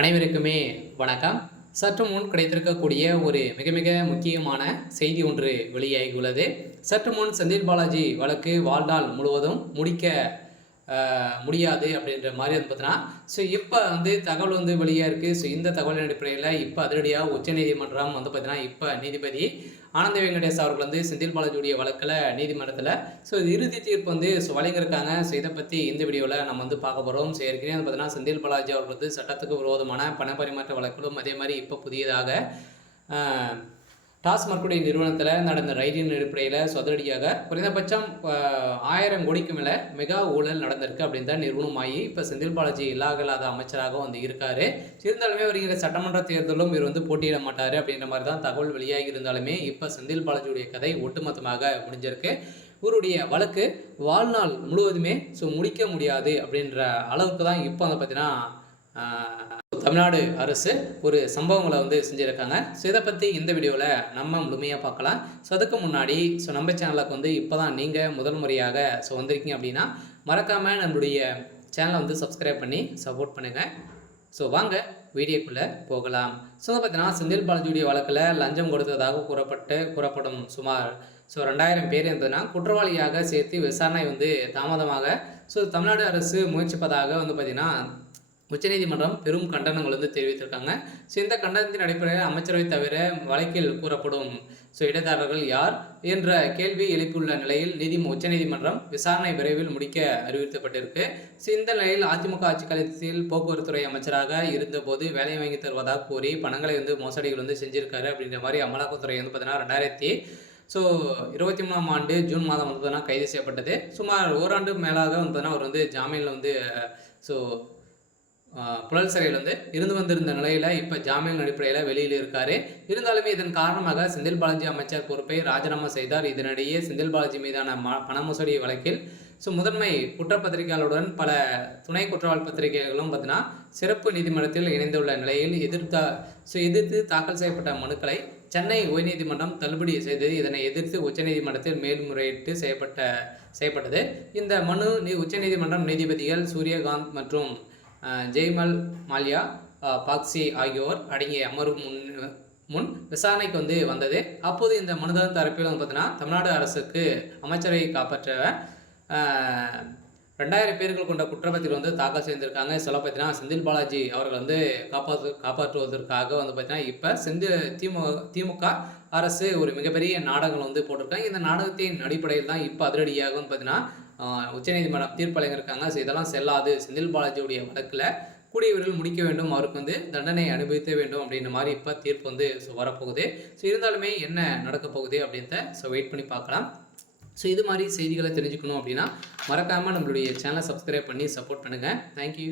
அனைவருக்குமே வணக்கம். சற்று முன் கிடைத்திருக்கக்கூடிய ஒரு மிக மிக முக்கியமான செய்தி ஒன்று வெளியாகியுள்ளது. சற்று முன் செந்தில் பாலாஜி வழக்கு வாழ்நாள் முழுவதும் முடிக்க முடியாது அப்படின்ற மாதிரி வந்து பார்த்தீங்கன்னா, ஸோ இப்போ தகவல் வெளியாக இருக்குது. ஸோ இந்த தகவலின் அடிப்படையில் இப்போ அதிரடியாக உச்சநீதிமன்றம் பார்த்தீங்கன்னா, இப்போ நீதிபதி ஆனந்த வெங்கடேஷ் அவர்கள் செந்தில் பாலாஜியுடைய வழக்கில் நீதிமன்றத்தில் ஸோ இறுதி தீர்ப்பு ஸோ வழங்கியிருக்காங்க. ஸோ இதை பற்றி இந்த வீடியோவில் நம்ம பார்க்க போகிறோம். ஸோ ஏற்கனவே பார்த்தீங்கன்னா செந்தில் பாலாஜி அவர்கள் சட்டத்துக்கு விரோதமான பண பரிமாற்ற வழக்கிலும் அதே மாதிரி இப்போ புதியதாக டாஸ்மார்க்குடைய நிறுவனத்தில் நடந்த ரைடின் அடிப்படையில் அதிரடியாக குறைந்தபட்சம் 1000 கோடிக்கு மேலே மெகா ஊழல் நடந்திருக்கு அப்படின்னு தான் நிறுவனமாகி இப்போ செந்தில் பாலாஜி இல்லாத அமைச்சராக இருக்காரு. இருந்தாலுமே வருகிற சட்டமன்ற தேர்தலும் இவர் போட்டியிட மாட்டார் அப்படின்ற மாதிரி தான் தகவல் வெளியாகி இருந்தாலுமே இப்போ செந்தில் பாலாஜியுடைய கதை ஒட்டுமொத்தமாக முடிஞ்சிருக்கு. இவருடைய வழக்கு வாழ்நாள் முழுவதுமே முடிக்க முடியாது அப்படின்ற அளவுக்கு தான் இப்போ பார்த்தீங்கன்னா தமிழ்நாடு அரசு ஒரு சம்பவங்களை செஞ்சுருக்காங்க. ஸோ இதை பற்றி இந்த வீடியோவில் நம்ம முழுமையாக பார்க்கலாம். ஸோ அதுக்கு முன்னாடி நம்ம சேனலுக்கு இப்போ தான் நீங்கள் முதல் முறையாக வந்திருக்கீங்க அப்படின்னா மறக்காமல் நம்மளுடைய சேனலை சப்ஸ்கிரைப் பண்ணி சப்போர்ட் பண்ணுங்கள். ஸோ வாங்க வீடியோக்குள்ளே போகலாம். ஸோ பார்த்தீங்கன்னா செந்தில் பாலாஜியுடைய வழக்கில் லஞ்சம் கொடுத்ததாக கூறப்படும் சுமார் 2000 பேர் இருந்ததுன்னா குற்றவாளியாக சேர்த்து விசாரணை தாமதமாக தமிழ்நாடு அரசு முயற்சிப்பதாக பார்த்தீங்கன்னா உச்சநீதிமன்றம் பெரும் கண்டனங்கள் தெரிவித்திருக்காங்க. ஸோ இந்த கண்டனத்தின் அடிப்படையில் அமைச்சரவை தவிர வழக்கில் கூறப்படும் இடைத்தரகர்கள் யார் என்ற கேள்வி எழுப்பியுள்ள நிலையில் உச்சநீதிமன்றம் விசாரணை விரைவில் முடிக்க அறிவுறுத்தப்பட்டிருக்கு. ஸோ இந்த நிலையில் அதிமுக ஆட்சி காலத்தில் போக்குவரத்துறை அமைச்சராக இருந்தபோது வேலை வாங்கி தருவதாக கூறி பணங்களை மோசடிகள் செஞ்சிருக்காரு அப்படின்ற மாதிரி அமலாக்கத்துறை பார்த்தீங்கன்னா 2023ஆம் ஆண்டு ஜூன் மாதம் கைது செய்யப்பட்டது. சுமார் ஓராண்டு மேலாக அவர் ஜாமீனில் புழல் சிறையில் இருந்து வந்திருந்த நிலையில் இப்போ ஜாமீன் அடிப்படையில் வெளியில் இருக்கார். இருந்தாலுமே இதன் காரணமாக செந்தில் பாலாஜி அமைச்சர் பொறுப்பை ராஜினாமா செய்தார். இதனிடையே செந்தில் பாலாஜி மீதான பண மோசடி வழக்கில் முதன்மை குற்றப்பத்திரிகையாளருடன் பல துணை குற்றவாளி பத்திரிகைகளும் பார்த்தீங்கன்னா சிறப்பு நீதிமன்றத்தில் இணைந்துள்ள நிலையில் எதிர்த்து தாக்கல் செய்யப்பட்ட மனுக்களை சென்னை உயர்நீதிமன்றம் தள்ளுபடி செய்தது. இதனை எதிர்த்து உச்சநீதிமன்றத்தில் மேல்முறையீட்டு செய்யப்பட்டது. இந்த மனு உச்சநீதிமன்றம் நீதிபதிகள் சூரியகாந்த் மற்றும் ஜெய்மல் மால்யா பாக்சி ஆகியோர் அடங்கிய அமர்வு முன் விசாரணைக்கு வந்தது. அப்போது இந்த மனுதாரர் தரப்பில் பார்த்தீங்கன்னா தமிழ்நாடு அரசுக்கு அமைச்சரை காப்பாற்ற 2000 பேர்கள் கொண்ட குற்றப்பத்திரிகை தாக்கல் செய்திருக்காங்க. சொல்ல பார்த்தீங்கன்னா செந்தில் பாலாஜி அவர்கள் காப்பாற்றுவதற்காக பார்த்தீங்கன்னா இப்போ திமுக அரசு ஒரு மிகப்பெரிய நாடகம் போட்டிருக்காங்க. இந்த நாடகத்தின் அடிப்படையில் தான் இப்போ அதிரடியாக பார்த்தீங்கன்னா உச்சநீதிமன்றம் தீர்ப்பளிங்கிருக்காங்க. ஸோ இதெல்லாம் செல்லாது, செந்தில் பாலாஜியுடைய வழக்கில் கூடிய விரைவில் முடிக்க வேண்டும், அவருக்கு தண்டனை அனுபவிக்க வேண்டும் அப்படின்ற மாதிரி இப்போ தீர்ப்பு வரப்போகுது. ஸோ இருந்தாலுமே என்ன நடக்க போகுது அப்படின்றத வெயிட் பண்ணி பார்க்கலாம். ஸோ இது மாதிரி செய்திகளை தெரிஞ்சுக்கணும் அப்படின்னா மறக்காமல் நம்மளுடைய சேனலை சப்ஸ்கிரைப் பண்ணி சப்போர்ட் பண்ணுங்கள். தேங்க்யூ.